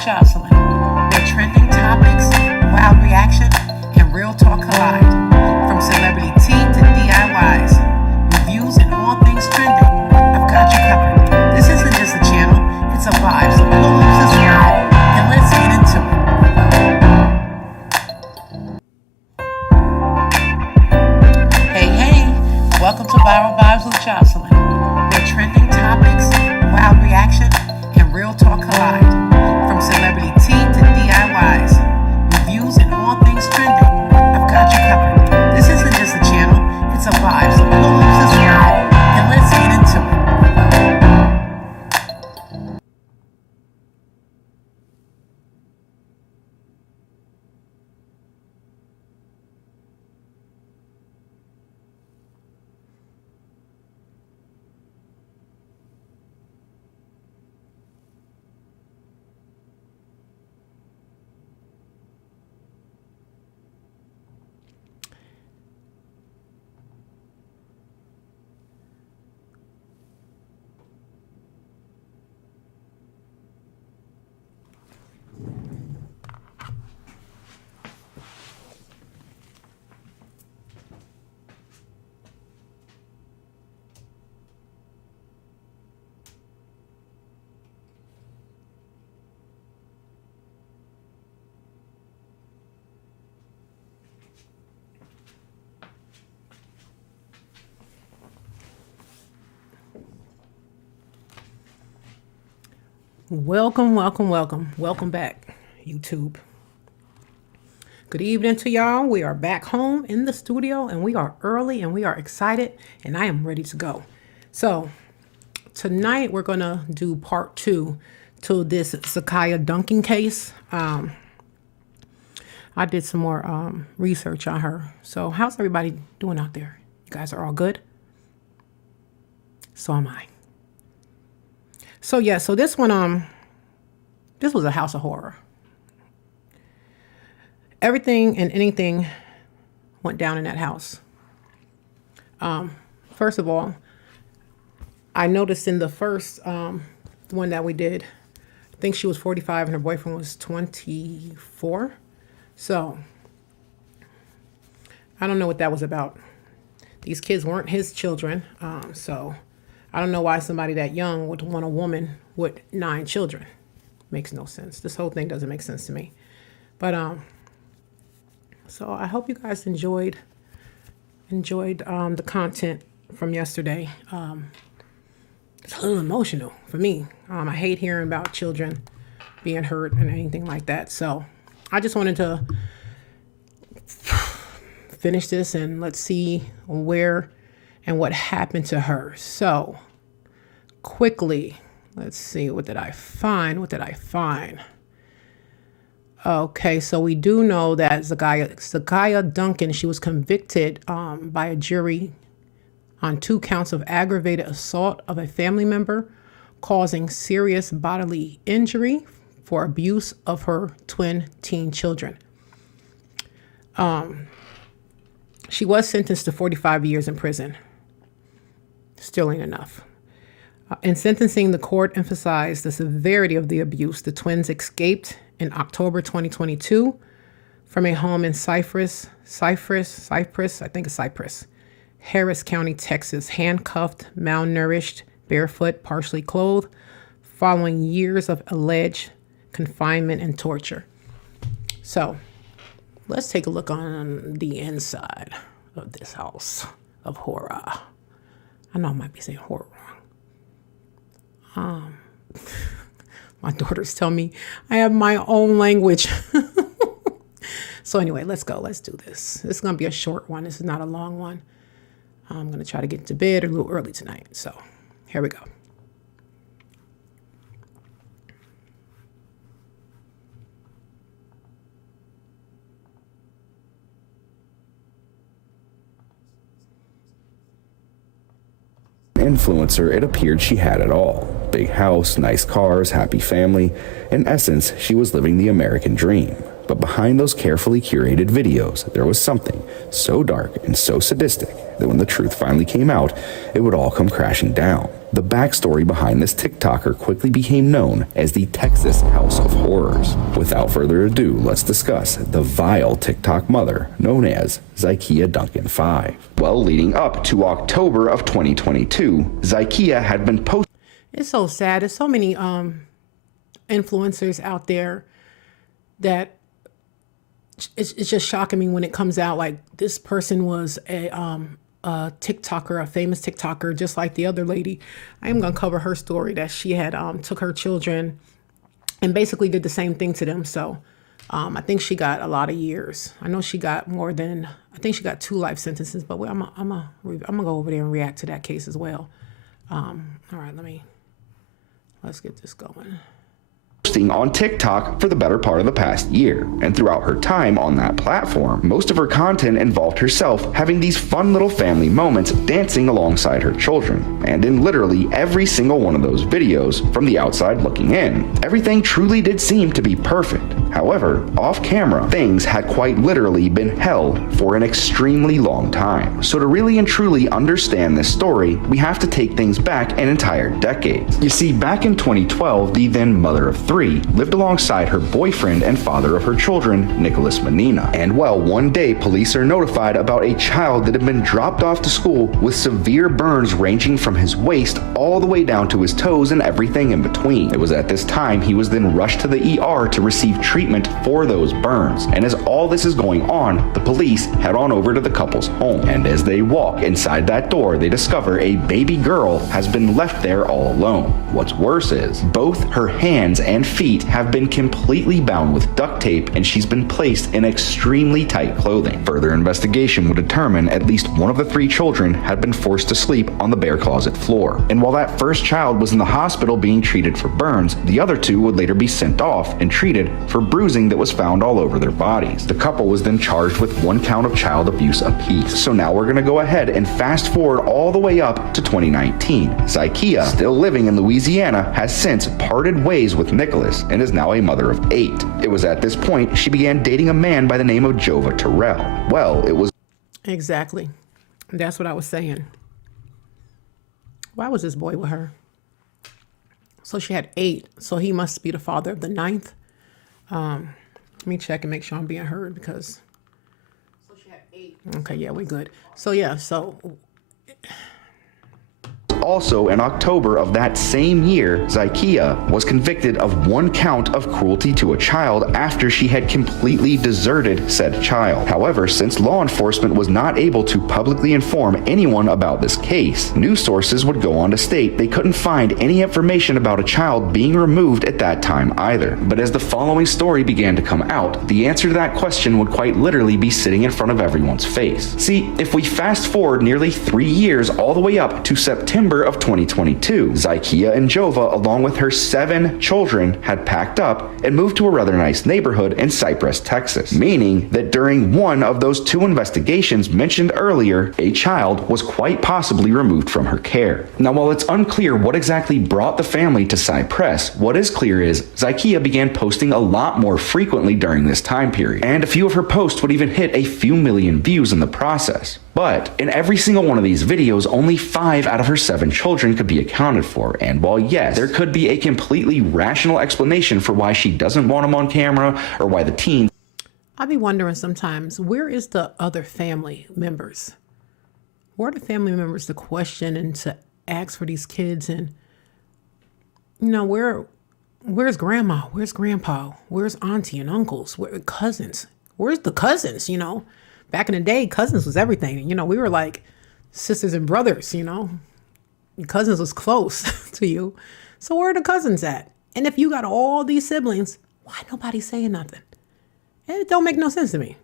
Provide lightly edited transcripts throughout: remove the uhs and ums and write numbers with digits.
with Jocelyn, where trending topics, wild reaction, and real talk collide. From celebrity tea to DIYs, reviews, and all things trending, I've got you covered. This isn't just a channel, it's a vibe, so pull up, subscribe, and let's get into it. Hey, welcome to Viral Vibes with Jocelyn, where trending topics, wild reaction, and real talk collide. From celebrity tea to DIYs, reviews, and all things trending, I've got you covered. This isn't just a channel, it's a vibe, so pull up, subscribe, and let's get into it. Welcome back, YouTube. Good evening to y'all. We are back home in the studio, and we are early, and we are excited, and I am ready to go. So tonight we're gonna do part 2 to this Zakiyah Duncan case. I did some more research on her. So how's everybody doing out there? You guys are all good? So am I. So yeah, so this one, this was a house of horror. Everything and anything went down in that house. First of all, I noticed in the first one that we did, I think she was 45 and her boyfriend was 24. So I don't know what that was about. These kids weren't his children, so I don't know why somebody that young would want a woman with 9 children. Makes no sense. This whole thing doesn't make sense to me. But so I hope you guys enjoyed the content from yesterday. It's a little emotional for me. I hate hearing about children being hurt and anything like that. So I just wanted to finish this and let's see where and what happened to her. So quickly, let's see, what did I find? Okay, so we do know that Zakiyah Duncan, she was convicted by a jury on 2 counts of aggravated assault of a family member causing serious bodily injury for abuse of her twin teen children. She was sentenced to 45 years in prison. Still ain't enough. In sentencing, the court emphasized the severity of the abuse. The twins escaped in October 2022 from a home in Cypress, Harris County, Texas, handcuffed, malnourished, barefoot, partially clothed, following years of alleged confinement and torture. So let's take a look on the inside of this house of horror. I know I might be saying horror wrong. My daughters tell me I have my own language. So anyway, let's go. Let's do this. This is going to be a short one. This is not a long one. I'm going to try to get to bed a little early tonight. So here we go. Influencer, it appeared she had it all. Big house, nice cars, happy family. In essence, she was living the American dream. But behind those carefully curated videos, there was something so dark and so sadistic that when the truth finally came out, it would all come crashing down. The backstory behind this TikToker quickly became known as the Texas House of Horrors. Without further ado, let's discuss the vile TikTok mother known as Zakiyah Duncan 5. Well, leading up to October of 2022, Zakiyah had been posting. It's so sad. There's so many influencers out there that it's just shocking me when it comes out. Like, this person was a TikToker, a famous TikToker, just like the other lady. I am going to cover her story that she had took her children and basically did the same thing to them. So I think she got a lot of years. I know she got more than, I think she got 2 life sentences, but I'm gonna go over there and react to that case as well. All right, let's get this going. On TikTok for the better part of the past year, and throughout her time on that platform, most of her content involved herself having these fun little family moments dancing alongside her children. And in literally every single one of those videos, from the outside looking in, everything truly did seem to be perfect. However, off camera, things had quite literally been hell for an extremely long time. So to really and truly understand this story, we have to take things back an entire decade. You see, back in 2012, the then mother of 3 lived alongside her boyfriend and father of her children, Nicholas Menina. And well, one day police are notified about a child that had been dropped off to school with severe burns ranging from his waist all the way down to his toes and everything in between. It was at this time he was then rushed to the ER to receive treatment for those burns. And as all this is going on, the police head on over to the couple's home. And as they walk inside that door, they discover a baby girl has been left there all alone. What's worse is, both her hands and feet have been completely bound with duct tape, and she's been placed in extremely tight clothing. Further investigation would determine at least one of the 3 children had been forced to sleep on the bare closet floor. And while that first child was in the hospital being treated for burns, the other 2 would later be sent off and treated for bruising that was found all over their bodies. The couple was then charged with 1 count of child abuse apiece. So now we're gonna go ahead and fast forward all the way up to 2019. Zakiyah, still living in Louisiana, has since parted ways with Nicholas and is now a mother of 8. It was at this point she began dating a man by the name of Jova Terrell. Well, it was Exactly. That's what I was saying. Why was this boy with her? So she had 8. So he must be the father of the 9th. Let me check and make sure I'm being heard because. So she had 8. Okay, yeah, we're good. So yeah, also in October of that same year, Zakiyah was convicted of 1 count of cruelty to a child after she had completely deserted said child. However, since law enforcement was not able to publicly inform anyone about this case, news sources would go on to state they couldn't find any information about a child being removed at that time either. But as the following story began to come out, the answer to that question would quite literally be sitting in front of everyone's face. See, if we fast forward nearly 3 years all the way up to September of 2022, Zakiyah and Jova, along with her 7 children, had packed up and moved to a rather nice neighborhood in Cypress, Texas, meaning that during one of those 2 investigations mentioned earlier, a child was quite possibly removed from her care. Now, while it's unclear what exactly brought the family to Cypress, what is clear is Zakiyah began posting a lot more frequently during this time period, and a few of her posts would even hit a few million views in the process. But in every single one of these videos, only 5 out of her 7 children could be accounted for. And while yes, there could be a completely rational explanation for why she doesn't want them on camera or why the teens. I be wondering sometimes, where is the other family members? Where are the family members to question and to ask for these kids? And, where's grandma? Where's grandpa? Where's auntie and uncles? Where cousins? Where's the cousins, Back in the day, cousins was everything. We were like sisters and brothers, Cousins was close to you. So where are the cousins at? And if you got all these siblings, why nobody saying nothing? It don't make no sense to me.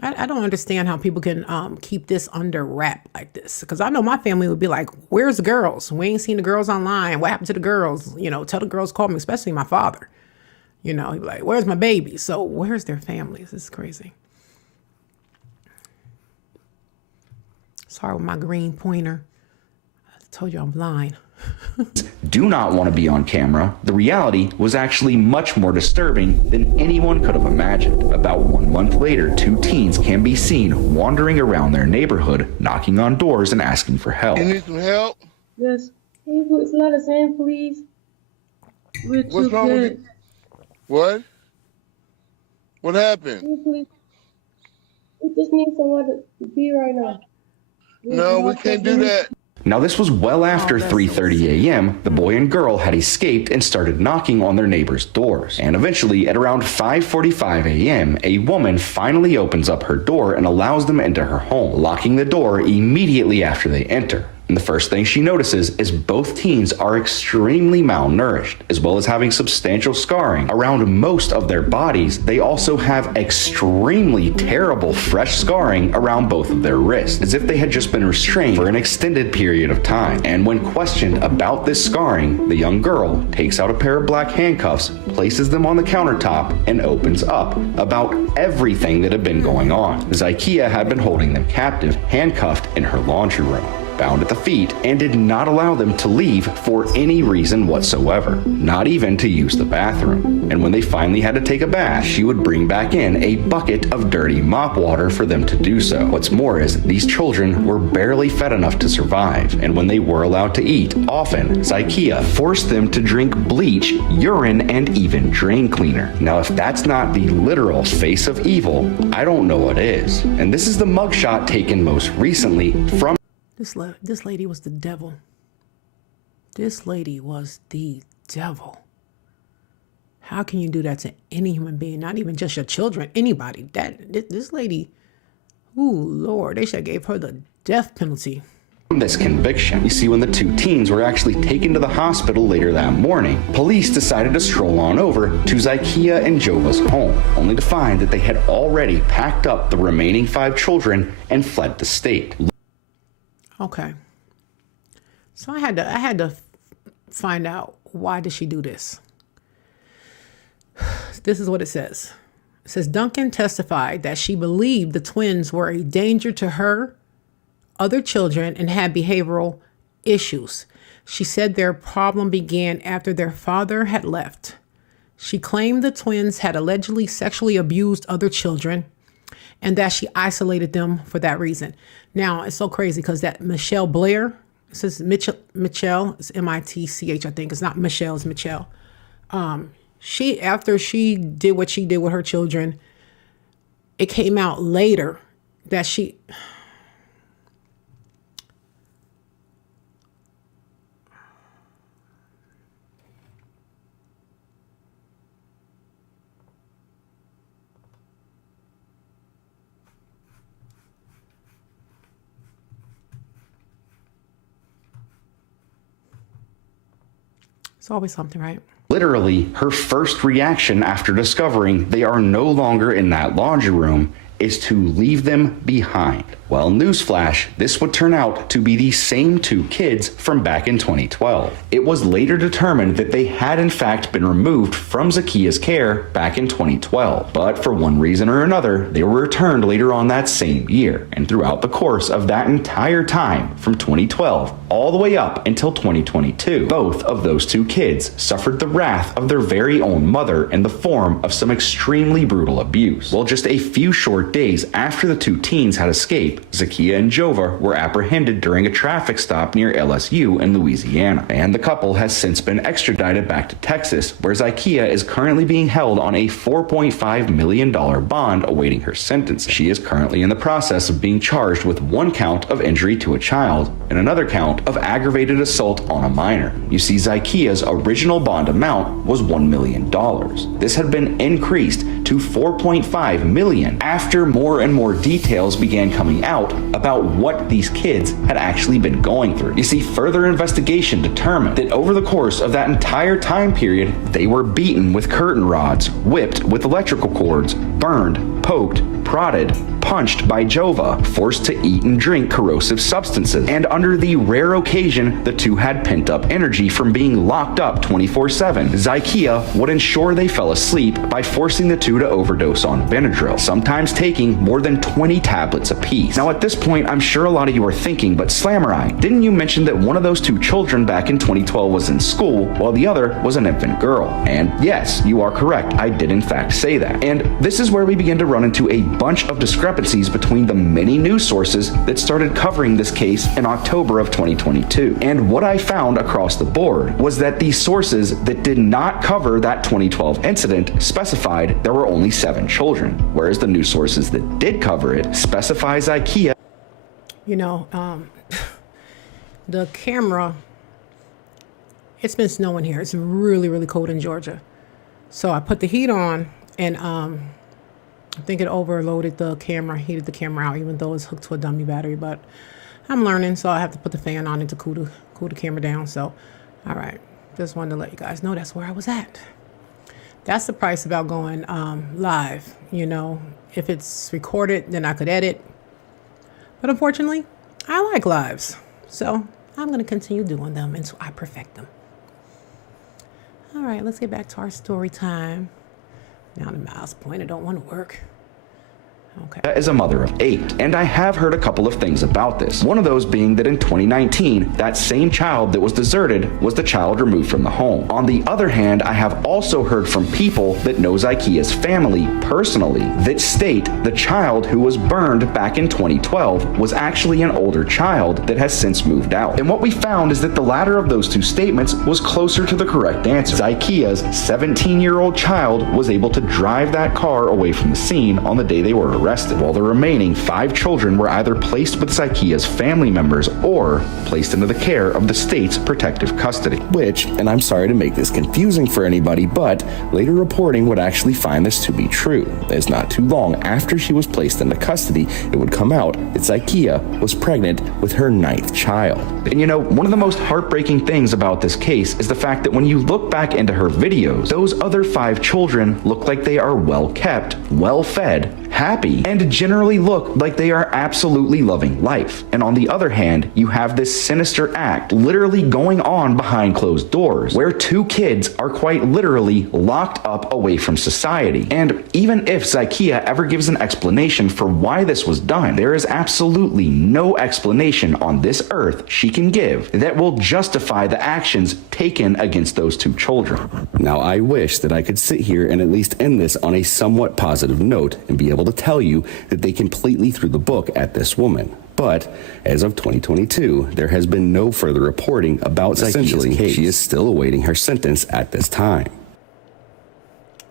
I don't understand how people can keep this under wrap like this. Because I know my family would be like, where's the girls? We ain't seen the girls online. What happened to the girls? Tell the girls call me, especially my father. He'd be like, where's my baby? So where's their families? This is crazy. Sorry with my green pointer. Told you I'm blind. Do not want to be on camera, the reality was actually much more disturbing than anyone could have imagined. About 1 month later, 2 teens can be seen wandering around their neighborhood, knocking on doors and asking for help. You need some help? Yes. Can you put some lettuce in, please? We're too What's wrong with good. you? What? What happened? Can you please? We just need somewhere to be right now. No, we can't do that. Now this was well after 3:30 a.m. The boy and girl had escaped and started knocking on their neighbors' doors. And eventually at around 5:45 a.m., a woman finally opens up her door and allows them into her home, locking the door immediately after they enter. And the first thing she notices is both teens are extremely malnourished, as well as having substantial scarring around most of their bodies. They also have extremely terrible fresh scarring around both of their wrists, as if they had just been restrained for an extended period of time. And when questioned about this scarring, the young girl takes out a pair of black handcuffs, places them on the countertop, and opens up about everything that had been going on. Zakiyah had been holding them captive, handcuffed in her laundry room, bound at the feet, and did not allow them to leave for any reason whatsoever, not even to use the bathroom. And when they finally had to take a bath, she would bring back in a bucket of dirty mop water for them to do so. What's more is, these children were barely fed enough to survive, and when they were allowed to eat, often Zakiyah forced them to drink bleach, urine, and even drain cleaner. Now if that's not the literal face of evil, I don't know what is. And this is the mugshot taken most recently from This lady was the devil. This lady was the devil. How can you do that to any human being? Not even just your children, anybody. This lady, ooh, Lord, they should have gave her the death penalty. this conviction. You see, when the 2 teens were actually taken to the hospital later that morning, police decided to stroll on over to Zakiyah and Jova's home, only to find that they had already packed up the remaining 5 children and fled the state. Okay. So I had to find out, why did she do this? This is what it says. It says Duncan testified that she believed the twins were a danger to her, other children, and had behavioral issues. She said their problem began after their father had left. She claimed the twins had allegedly sexually abused other children and that she isolated them for that reason. Now, it's so crazy because that Michelle Blair, it says Michelle, it's M-I-T-C-H, I think. It's not Michelle, it's Michelle. After she did what she did with her children, it came out later that she... It's always something, right? Literally, her first reaction after discovering they are no longer in that laundry room is to leave them behind. Well, newsflash, this would turn out to be the same 2 kids from back in 2012. It was later determined that they had in fact been removed from Zakiyah's care back in 2012, but for one reason or another, they were returned later on that same year. And throughout the course of that entire time, from 2012 all the way up until 2022, both of those 2 kids suffered the wrath of their very own mother in the form of some extremely brutal abuse. Well, just a few short days after the 2 teens had escaped, Zakiyah and Jova were apprehended during a traffic stop near LSU in Louisiana, and the couple has since been extradited back to Texas, where Zakiyah is currently being held on a $4.5 million bond awaiting her sentence. She is currently in the process of being charged with 1 count of injury to a child and another count of aggravated assault on a minor. You see, Zakiyah's original bond amount was $1 million. This had been increased to $4.5 million after more and more details began coming out about what these kids had actually been going through. You see, further investigation determined that over the course of that entire time period, they were beaten with curtain rods, whipped with electrical cords, burned, poked, prodded, punched by Jova, forced to eat and drink corrosive substances, and under the rare occasion the two had pent-up energy from being locked up 24/7, Zakiyah would ensure they fell asleep by forcing the two to overdose on Benadryl, sometimes taking more than 20 tablets apiece. Now at this point, I'm sure a lot of you are thinking, but Slamurai, didn't you mention that one of those two children back in 2012 was in school while the other was an infant girl? And yes, you are correct, I did in fact say that. And this is where we begin to run into a bunch of discrepancies between the many news sources that started covering this case in October of 2022. And what I found across the board was that the sources that did not cover that 2012 incident specified there were only 7 children, whereas the news sources that did cover it specify Zakiyah. You know, the camera, it's been snowing here. It's really, really cold in Georgia. So I put the heat on, and I think it overloaded the camera, heated the camera out, even though it's hooked to a dummy battery. But I'm learning, so I have to put the fan on it to cool the camera down. So, all right, just wanted to let you guys know that's where I was at. That's the price about going live. You know, if it's recorded, then I could edit. But unfortunately, I like lives. So I'm going to continue doing them until I perfect them. All right, let's get back to our story time. Now the mouse pointer don't want to work. Okay. Is a mother of 8, and I have heard a couple of things about this. One of those being that in 2019, that same child that was deserted was the child removed from the home. On the other hand, I have also heard from people that know Zakiyah's family personally that state the child who was burned back in 2012 was actually an older child that has since moved out. And what we found is that the latter of those two statements was closer to the correct answer. Zakiyah's 17-year-old child was able to drive that car away from the scene on the day they were arrested, while the remaining 5 children were either placed with Zakiyah's family members or placed into the care of the state's protective custody. Which, and I'm sorry to make this confusing for anybody, but later reporting would actually find this to be true, as not too long after she was placed into custody, it would come out that Zakiyah was pregnant with her 9th child. And you know, one of the most heartbreaking things about this case is the fact that when you look back into her videos, those other 5 children look like they are well kept, well fed, happy, and generally look like they are absolutely loving life. And on the other hand, you have this sinister act literally going on behind closed doors, where 2 kids are quite literally locked up away from society. And even if Zakiyah ever gives an explanation for why this was done, there is absolutely no explanation on this earth she can give that will justify the actions taken against those 2 children. Now, I wish that I could sit here and at least end this on a somewhat positive note and be able to tell you that they completely threw the book at this woman. But as of 2022, there has been no further reporting about Zakiyah's case. She is still awaiting her sentence at this time.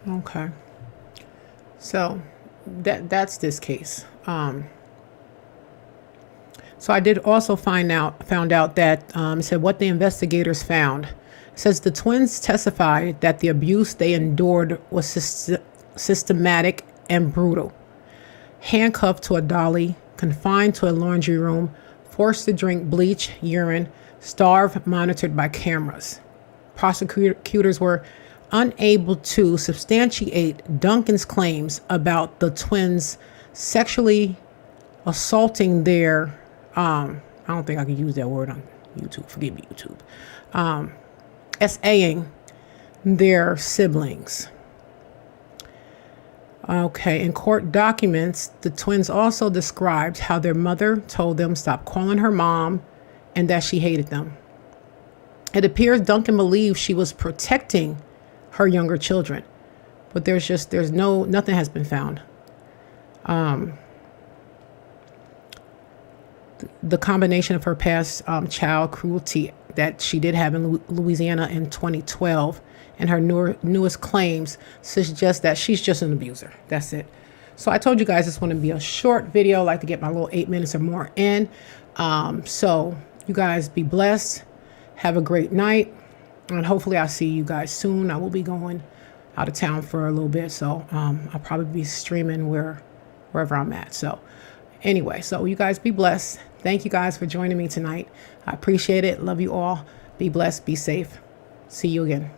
Okay. So that's this case. So I did also found out that it said what the investigators found. It says the twins testified that the abuse they endured was systematic and brutal. Handcuffed to a dolly, confined to a laundry room, forced to drink bleach, urine, starved, monitored by cameras. Prosecutors were unable to substantiate Duncan's claims about the twins sexually assaulting their, I don't think I could use that word on YouTube, forgive me, YouTube, SAing their siblings. Okay, in court documents, the twins also described how their mother told them stop calling her mom and that she hated them. It appears Duncan believed she was protecting her younger children, but nothing has been found. The combination of her past child cruelty that she did have in Louisiana in 2012 and her newest claims suggest that she's just an abuser. That's it. So I told you guys this one to be a short video. I like to get my little 8 minutes or more in. So you guys be blessed. Have a great night. And hopefully I'll see you guys soon. I will be going out of town for a little bit. So I'll probably be streaming wherever I'm at. So anyway, so you guys be blessed. Thank you guys for joining me tonight. I appreciate it. Love you all. Be blessed. Be safe. See you again.